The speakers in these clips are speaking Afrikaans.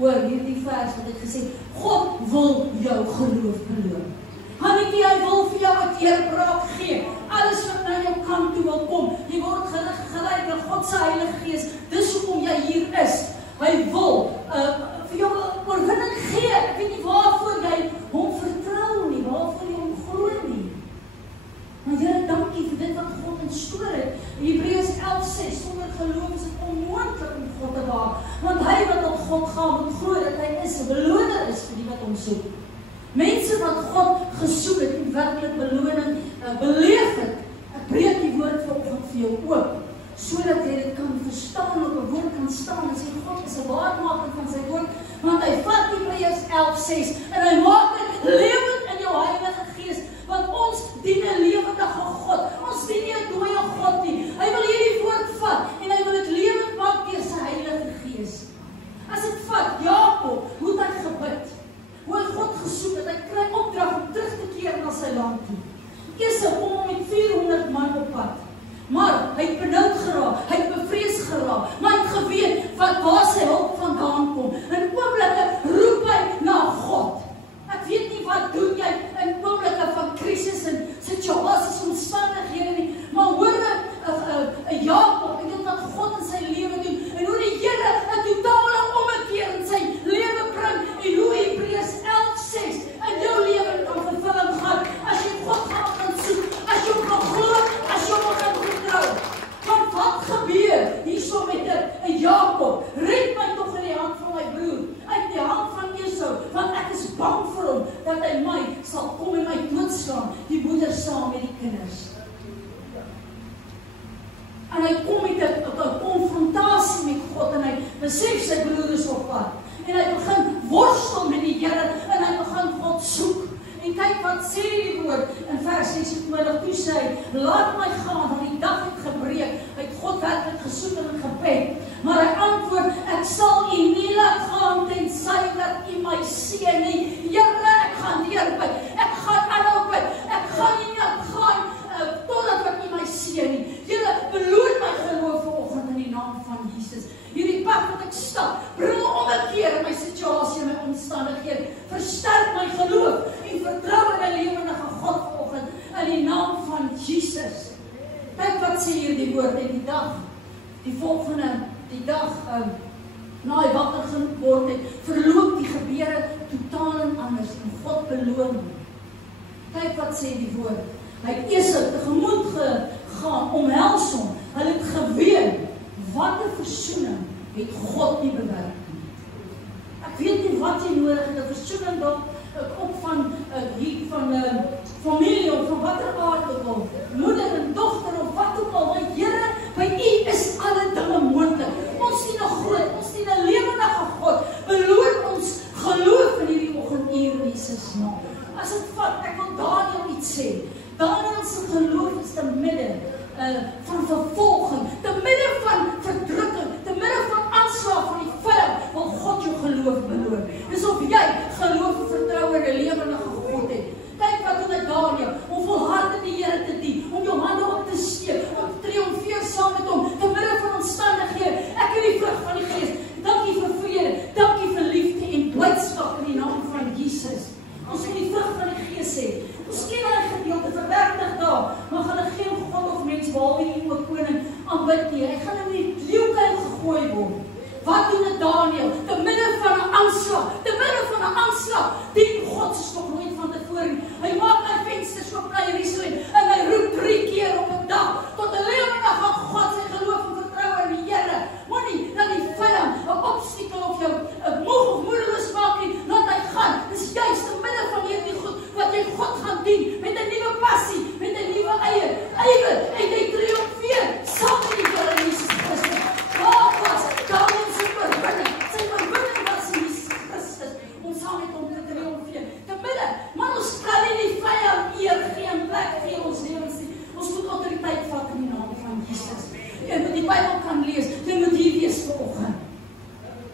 oor hierdie vers wat ek gesê, God wil jou geloof beloon. Hannetjie, hy wil vir jou 'n deurbraak gee. Alles wat na jou kant toe wil kom, jy word gelei deur God se Heilige Gees. Dis hoekom jy hier is. Hy wil vir jou 'n oorwinning gee. Ek weet nie waarvoor jy hom vertrou nie, waarvoor jy hom glo nie. Maar Here, dankie vir dit wat God instoor het. Hebreërs 11:6, sonder geloof is dit onmoontlik om God te behaag. Want hy wat op God gaan, moet glo dat hy is 'n beloner is vir die wat hom soek. Mense wat God gesoek het en werklik beloning beleef het, ek breek die woord vanoggend vir jou oop, sodat jy dit kan verstaan, op 'n woord kan staan en sê God is 'n waarmaker van sy woord, want hy vat Hebreërs 11:6 en hy maak dit lewend in jou Heilige Gees, want ons dien 'n lewendige God. Ons dien nie 'n dooie God nie. Hy wil hierdie woord vat en hy wil dit lewend maak deur sy Heilige Gees. As ek vat Jakob, hoe het hy gebid? Hoe hy God gesoek het, hy kry opdrag om terug te keer na sy land toe. Eers om met 400 man op pad. Maar hy het benoud geraak, hy het bevrees geraak, maar hy het geweet waar sy hulp vandaan kom. In oomblikke roep hy na God. Ek weet nie wat doen jy in oomblikke van krisis en situasies, omstandighede nie, maar hoor Jakob, en dit wat God in sy lewe doen, en hoe die Here 'n totale ommekeer in sy lewe bring, en hoe Hebreërs 11:6 in jou lewe kan vervulling gaan, as jy God gaan soek, as jy hom gaan glo, as jy hom gaan vertrou. Want wat gebeur hierso met 'n Jakob? Red my tog in die hand van my broer, uit die hand van Esau, want ek is bang vir hom, dat hy my sal kom en my doodslaan, die moeder saam met die kinders. En hy kom met 'n konfrontasie met God, en hy besef sy broer is op pad. En hy begin worstel met die Here, en hy begin God soek. En kyk wat sê die woord in vers 26, toe sê hy, laat my gaan, want die dag het gebreek. Hy het God werklik gesoek in gebed. Maar hy antwoord, ek sal u nie laat gaan, tensy dat u my seën nie. Here, ek gaan deurbid, ek gaan aanhou bid, ek gaan nie laat gaan, totdat wat u my seën nie. Here, beloon my geloof vanoggend in die naam van Jesus. Hierdie pad wat ek stap, bring 'n ommekeer in my situasie en my omstandighede. Versterk my geloof en vertrou in 'n lewendige God vanoggend in die naam van Jesus. Kyk wat sê hierdie woord en die dag, die volgende, die dag, na hy wakker geword het, verloop die gebeure totaal en anders en God beloon hom. Kyk wat sê die woord. Hy het Esau tegemoet gegaan, omhels hom. Hulle het geween, wat 'n versoening het God nie bewerk nie. Ek weet nie wat jy nodig het, 'n versoening dalk op van familie of van watter aard ook al, moeder en dogter of wat ook al, maar Here, by U is alle dinge moontlik. Ons dien 'n groot, ons dien 'n lewendige God. Beloon ons geloof in hierdie oggenduur in Jesus naam. As ek vat, ek wil Daniël iets sê. Daniël se geloof is te midde van vervolging, te midde van verdrukking, te midde van aanslag van die vyand, wil God jou geloof beloon. Dis of jy geloof en vertroue in 'n lewendige God het. Kyk wat doen Daniël, om volhardend die Here te dien, om jou hande op te steek, om te triomfeer saam met hom, te midde van omstandighede. Ek het die vrug van die Gees. Dankie vir vrede, dankie vir liefde en blydskap in die naam van Jesus. Ons moet die vrug van die Gees hê. Ons ken hy gedeelte vir 30 dae, maar gaan hy geen God of mens behalwe die nieuwe koning aanbid nie. Hy gaan in die leeukuil gegooi word. Wat doen Daniël? Te midde van 'n aanslag, die God is nog nooit van tevore. Hy maak hy vensters oop na Jerusalem en hy roep 3 keer op 'n dag tot 'n lewendige God sy geloof en vertroue in die Here. Moenie dat die vyand 'n obstakel of jou moeg of moedeloos maak nie, laat hy gaan. Dis juist te midde van hierdie goed wat jy God gaan dien met 'n nuwe passie, met 'n nuwe ywer en jy triomfeer saam met die Here Jesus Christus. Wat was Daniël se oorwinning? Sy oorwinning was Jesus Christus om saam met hom te triomfeer. Te midde, maar ons kan nie die vyand eer gee en plek gee in ons lewens nie. Ons moet autoriteit vat in die naam van Jesus. Jy moet die Bybel kan lees, jy moet hier wees vanoggend.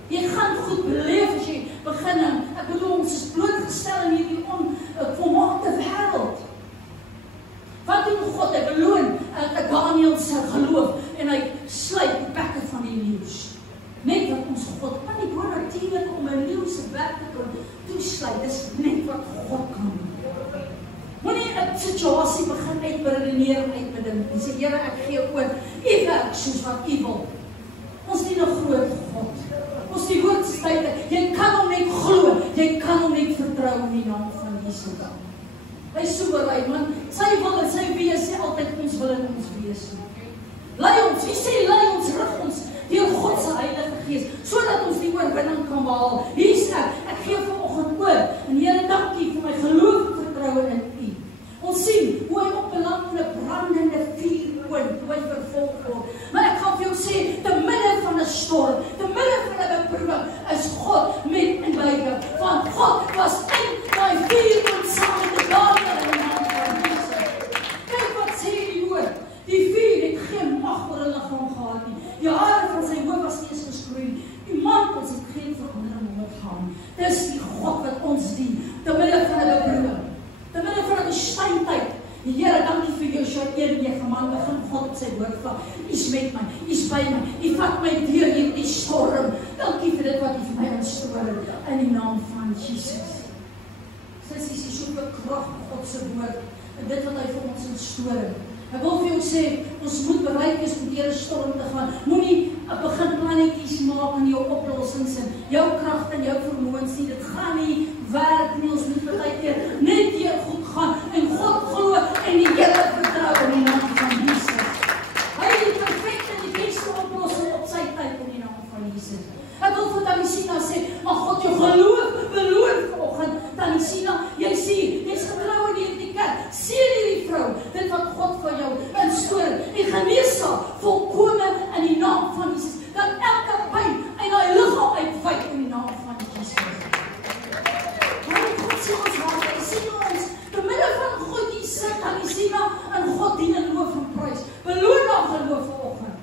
Jy gaan goed beleef as jy begin. Ek bedoel, ons is blootgestel in hierdie onvolmaakte wêreld. Wat doen God? Hy beloon Daniël se geloof en hy sluit die bekke van die leeu's. Net wat ons God kan nie bonatuurlik om 'n doen se werk te kan toesluit. Dis net wat God kan doen. Moenie 'n situasie begin uitredeneer en uitbedink. En sê, Here, ek gee oor, U werk soos wat U wil. Ons dien 'n groot God. Ons die woord sê, jy kan hom net glo, jy kan hom net vertrou in die naam van Jesus. Hy is so bereid, want sy wil en sy wees nie altyd ons wil en ons wees nie. Lei ons, wie sê lei ons, rig ons deur God se Heilige Gees, sodat ons die oorwinning kan behaal. Hier is ek gee vanoggend oor, en Here, dankie vir my geloof en vertroue in U. Ons sien hoe hy op 'n land in 'n brandende vuur woon, hoe hy vervolg word. Maar ek gaan vir jou sê, te midde van 'n storm, te midde van 'n beproewing, is God met en by jou. Want God was in daai vuur en saam met die Daniël in die naam van Jesus. Kyk wat sê die woord. Die vuur het geen mag oor hulle liggaam gehad nie. Die hare van sy hoof was nie eens geskroei nie. Die mantels het geen verandering ondergaan. Dis die God wat ons dien, te midde van 'n beproewing. Te midde van 'n woestyntyd. Here, dankie vir Joshua 1:9, man, begin God op sy woord vra. U is met my, U is by my, U vat my deur hierdie storm. Dankie vir dit wat U vir my instoor in die naam van Jesus. Sissies, U soek 'n krag God se woord en dit wat hy vir ons instoor. Ek wil vir jou sê, ons moet bereid wees om deur 'n storm te gaan. Moenie begin plannetjies maak aan jou oplossings en jou krag en jou vermoëns nie. Dit gaan nie werk nie. Ons moet baie keer net deur goed gaan en God glo en die Here vertrou in die naam van Jesus. Hy het die perfekte en die beste oplossing op sy tyd in die naam van Jesus. Ek wil vir Tamisina sê, mag God jou geloof beloon vanoggend. Tamisina, jy sien, jy's getrou in hierdie kerk. Sien hierdie vrou, dit wat God vir jou instoor en genees haar volkome in die naam van Jesus. Dat elke pyn uit daai liggaam uitwyk in die naam van Jesus. Maar God sê ons hart, hy sien ons, te midde van God die sit, Tamisina, en God dien en loof en prys. Beloon haar geloof vanoggend.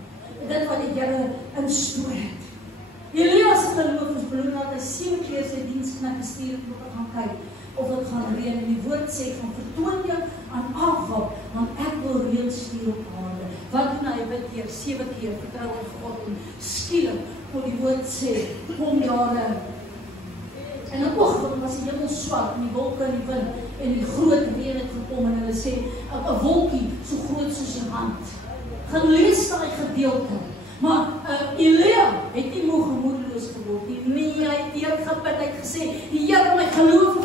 Dit wat die Here instoor het. Elia se geloof is beloon dat hy 7 keer sy diensknegt gestuur het om te gaan kyk of dit gaan reën. En die woord sê van vertoon jou aan Agab, want ek wil reën stuur op aarde. Wat doen hy? Bid hier 7 keer, vertrou in God en skielik, wat die woord sê, kom jare. En 'n oggend was die hemel swart en die wolke en die wind en die groot reën het gekom en hulle sê 'n wolkie so groot soos 'n hand. Gaan lees daai gedeelte. Maar Elia het nie moegemoedeloos geword nie. Nee, hy het deur gebid, hy het gesê, die Here my geloof